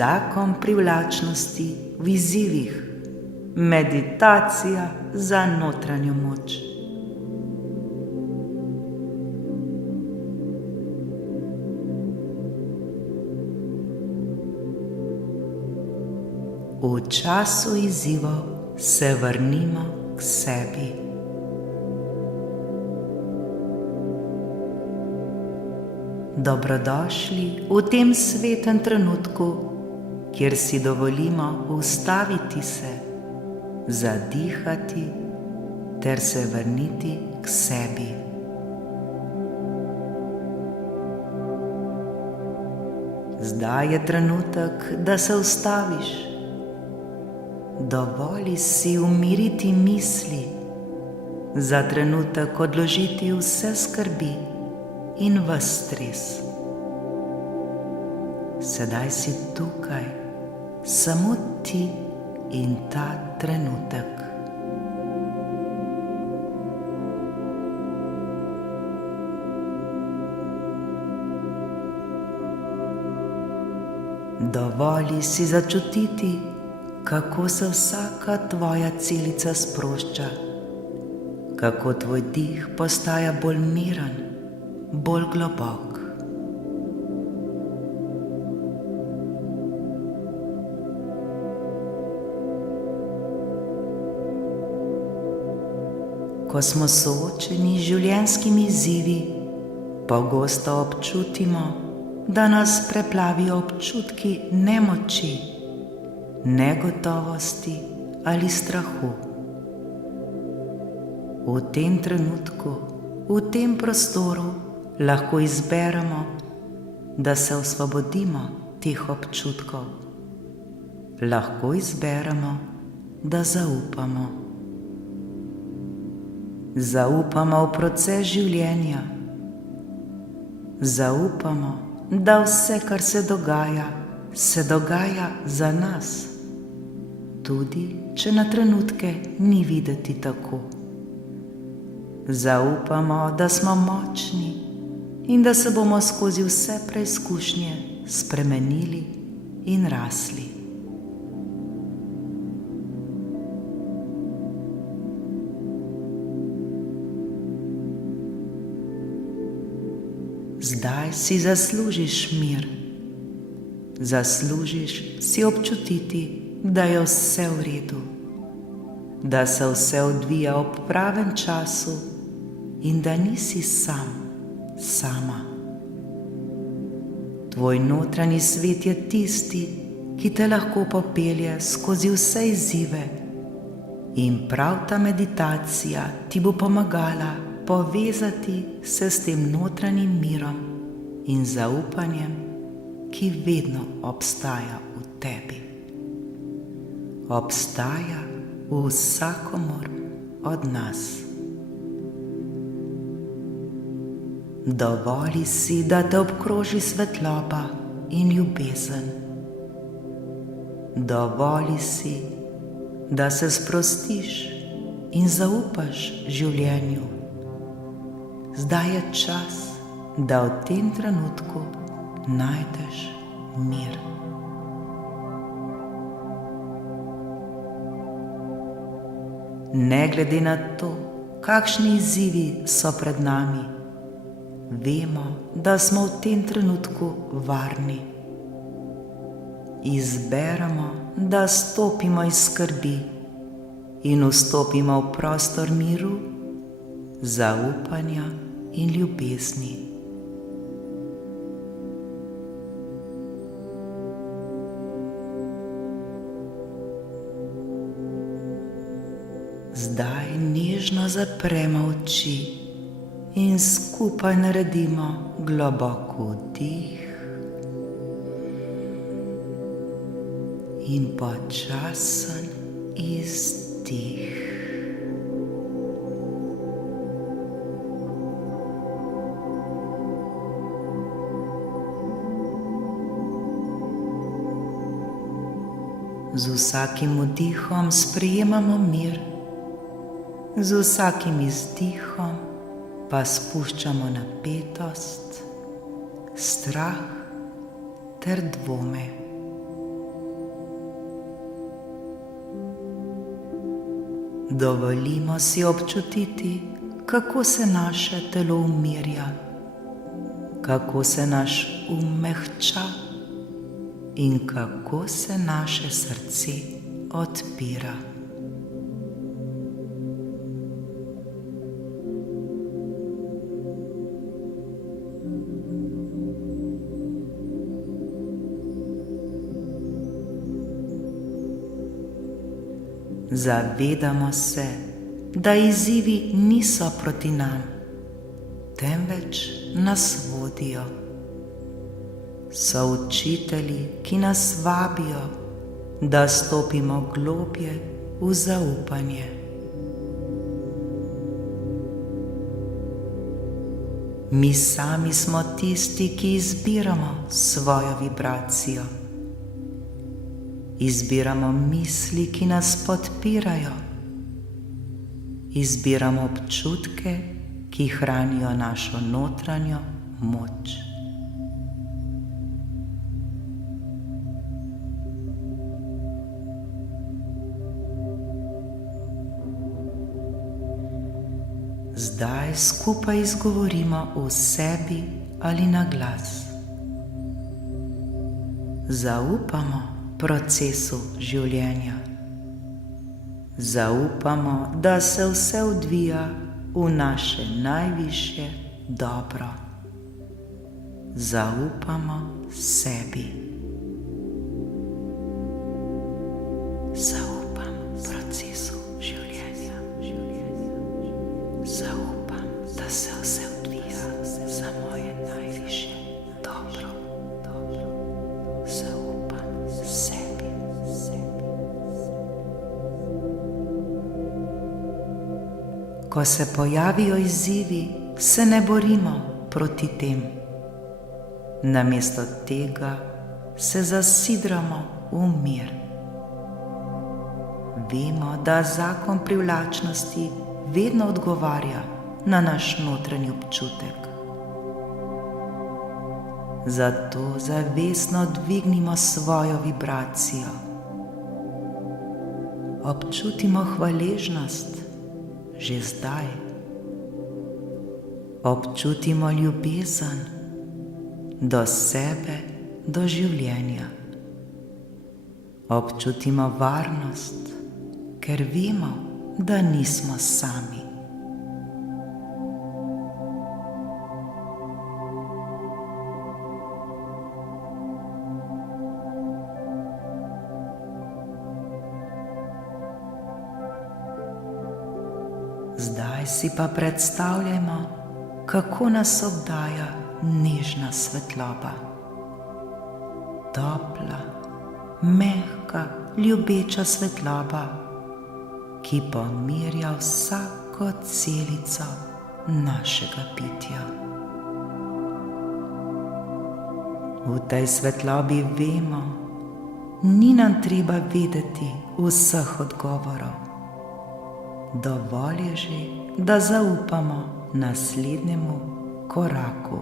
zakon privlačnosti v izzivih, meditacija za notranjo moč. V času izzivov se vrnimo k sebi. Dobrodošli v tem svetem trenutku, kjer si dovolimo ustaviti se, zadihati ter se vrniti k sebi. Zdaj je trenutek, da se ustaviš. Dovoli si umiriti misli, za trenutek odložiti vse skrbi in ves stres. Sedaj si tukaj, samo ti in ta trenutek. Dovoli si začutiti, kako se vsaka tvoja celica sprošča, kako tvoj dih postaja bolj miren, bolj globok. Ko smo soočeni z življenjskimi izzivi, pogosto občutimo, da nas preplavijo občutki nemoči, negotovosti ali strahu. V tem trenutku, v tem prostoru lahko izberemo, da se osvobodimo teh občutkov. Lahko izberemo, da zaupamo. Zaupamo v proces življenja. Zaupamo, da vse, kar se dogaja za nas, tudi če na trenutke ni videti tako. Zaupamo, da smo močni in da se bomo skozi vse preizkušnje spremenili in rasli. Zdaj si zaslužiš mir. Zaslužiš si občutiti, da je vse v redu, da se vse odvija ob pravem času in da nisi sam, sama. Tvoj notranji svet je tisti, ki te lahko popelje skozi vse izzive, in prav ta meditacija ti bo pomagala povezati se s tem notranjim mirom in zaupanjem, ki vedno obstaja v tebi. Obstaja v vsakomur od nas. Dovoli si, da te obkroži svetloba in ljubezen. Dovoli si, da se sprostiš in zaupaš življenju. Zdaj je čas, da v tem trenutku najdeš mir. Ne glede na to, kakšni izzivi so pred nami, vemo, da smo v tem trenutku varni. Izberemo, da stopimo iz skrbi in vstopimo v prostor miru, zaupanja in ljubezni. Zdaj nežno zapremo oči in skupaj naredimo globok vdih in počasen izdih. Z vsakim vdihom sprejemamo mir, z vsakim izdihom pa spuščamo napetost, strah ter dvome. Dovolimo si občutiti, kako se naše telo umirja, kako se naš mehča in kako se naše srce odpira. Zavedamo se, da izzivi niso proti nam, temveč nas vodijo. So učitelji, ki nas vabijo, da stopimo globlje v zaupanje. Mi sami smo tisti, ki izbiramo svojo vibracijo. Izbiramo misli, ki nas podpirajo. Izbiramo občutke, ki hranijo našo notranjo moč. Zdaj skupaj izgovorimo v sebi ali na glas. Zaupamo procesu življenja. Zaupamo, da se vse odvija v naše najvišje dobro. Zaupamo sebi. Zaupam procesu življenja. Zaupam, da se vse odvija za moje najvišje dobro. Zaupam sebi. Ko se pojavijo izzivi, se ne borimo proti tem. Namesto tega se zasidramo v mir. Vemo, da zakon privlačnosti vedno odgovarja na naš notranji občutek. Zato zavestno dvignimo svojo vibracijo. Občutimo hvaležnost že zdaj. Občutimo ljubezen do sebe, do življenja. Občutimo varnost, ker vemo, da nismo sami. Zdaj si pa predstavljajmo, kako nas obdaja nežna svetloba. Topla, mehka, ljubeča svetloba, ki pomirja vsako celico našega bitja. V tej svetlobi vemo, ni nam treba vedeti vseh odgovorov. Dovolj je že, da zaupamo naslednjemu koraku.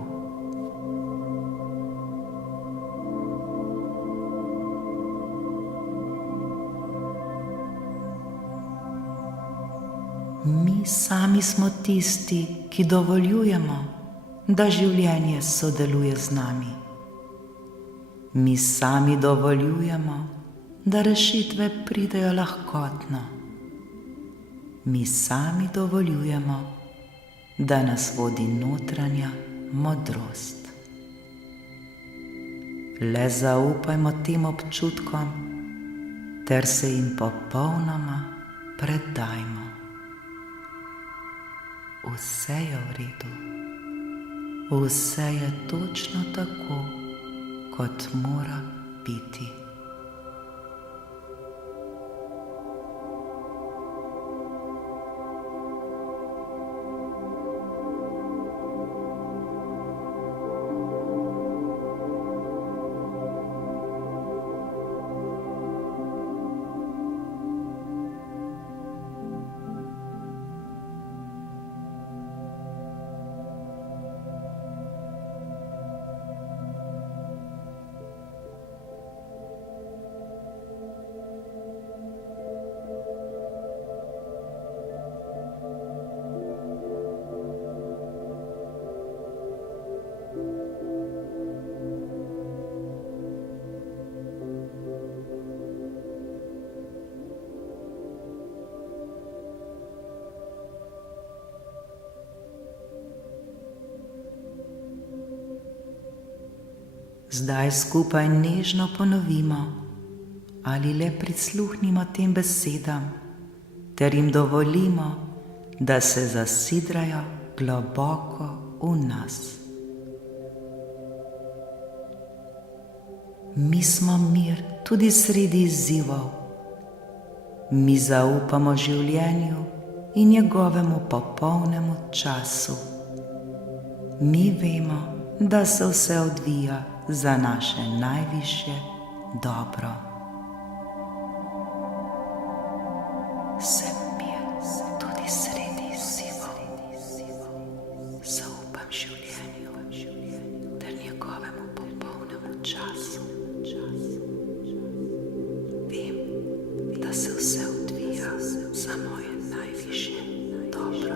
Mi sami smo tisti, ki dovoljujemo, da življenje sodeluje z nami. Mi sami dovoljujemo, da rešitve pridejo lahkotno. Mi sami dovoljujemo, da nas vodi notranja modrost. Le zaupajmo tem občutkom ter se jim popolnoma predajmo. Vse je v redu. Vse je točno tako, kot mora biti. Zdaj skupaj nežno ponovimo ali le prisluhnimo tem besedam ter jim dovolimo, da se zasidrajo globoko v nas. Mi smo mir tudi sredi izzivov. Mi zaupamo življenju in njegovemu popolnemu času. Mi vemo, da se vse odvija za naše najvišje dobro. Sem mir tudi sredi izzivov. Zaupam življenju ter njegovemu popolnemu času. Vem, da se vse odvija za moje najvišje dobro.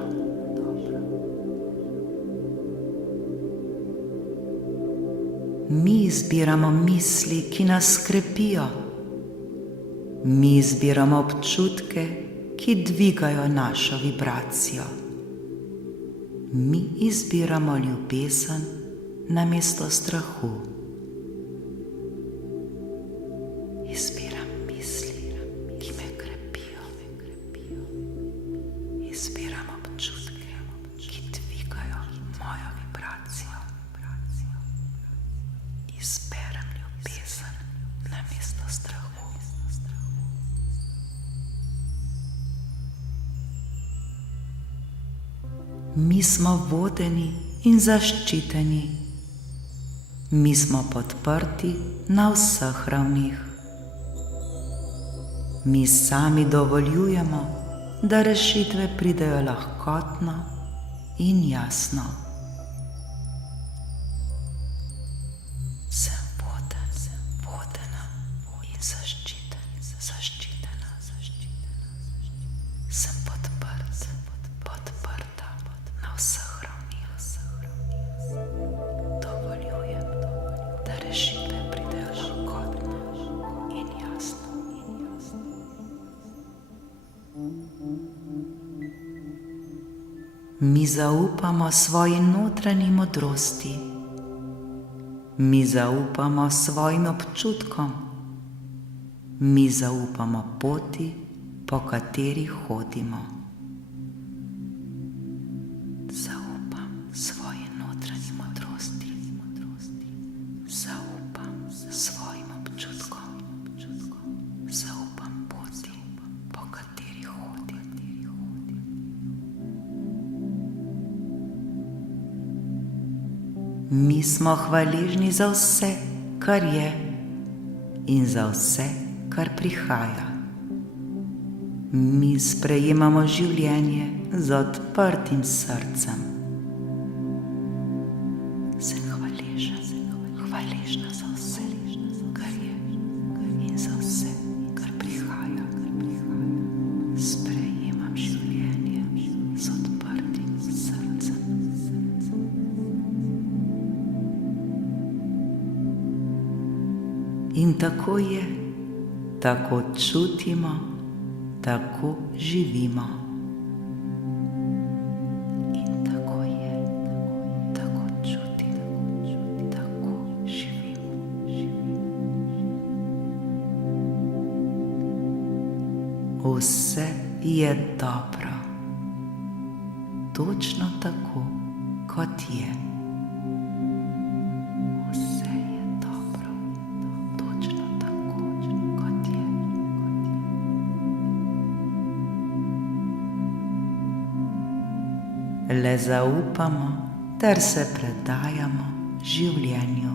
Mi izbiramo misli, ki nas krepijo. Mi izbiramo občutke, ki dvigajo našo vibracijo. Mi izbiramo ljubezen namesto strahu. Izbiram misli, ki me krepijo. Izbiram občutke, ki dvigajo mojo vibracijo. Izberem ljubezen namesto strahu. Mi smo vodeni in zaščiteni. Mi smo podprti na vseh ravnih. Mi sami dovoljujemo, da rešitve pridejo lahkotno in jasno. Sem vodena in zaščitena. Sem podprta na vseh ravnih. Dovoljujem, da rešitve pridejo lahkotno in jasno. Mi zaupamo svoji notranji modrosti. Mi zaupamo svojim občutkom. Mi zaupamo poti, po kateri hodimo. Zaupam svoji notranji modrosti. Zaupam svojim občutkom. Zaupam poti, po kateri hodim. Mi smo hvaležni za vse, kar je, in za vse, kar prihaja. Mi sprejemamo življenje z odprtim srcem. Sem hvaležna za vse, kar je, in za vse, kar prihaja. Sprejemam življenje z odprtim srcem. In tako je, tako čutimo, tako živimo. In tako je, tako čutimo, tako živimo. Vse je dobro, točno tako, kot je. Le zaupamo ter se predajamo življenju.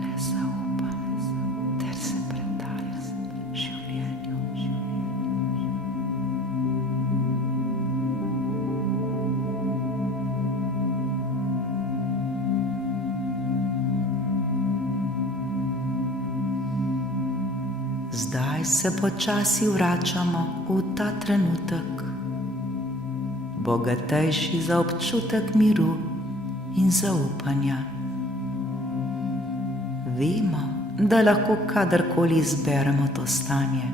Le zaupam ter se predajam življenju. Zdaj se počasi vračamo v ta trenutek, bogatejši za občutek miru in zaupanja. Vemo, da lahko kadarkoli izberemo to stanje,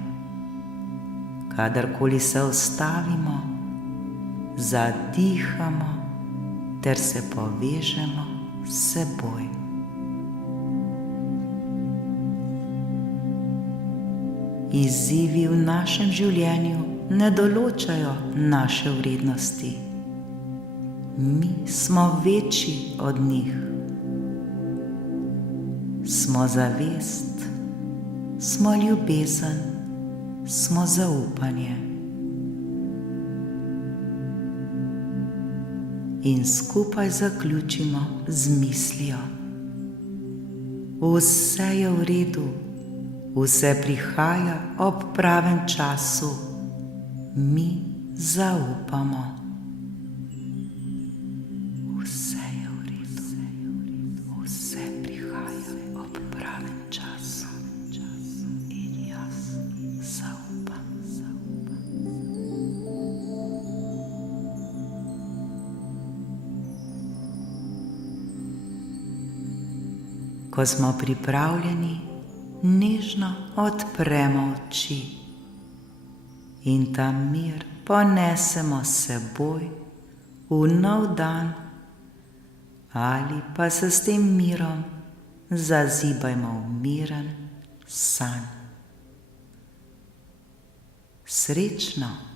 kadarkoli se ustavimo, zadihamo ter se povežemo s seboj. Izzivi v našem življenju ne določajo naše vrednosti. Mi smo večji od njih. Smo zavest, smo ljubezen, smo zaupanje. In skupaj zaključimo z mislijo: vse je v redu, vse prihaja ob pravem času, mi zaupamo. Vse je v redu, vse prihaja ob pravem času in jaz zaupam. Ko smo pripravljeni, nežno odpremo oči in ta mir ponesemo s seboj v nov dan ali pa se s tem mirom zazibajmo v miren sanj. Srečno!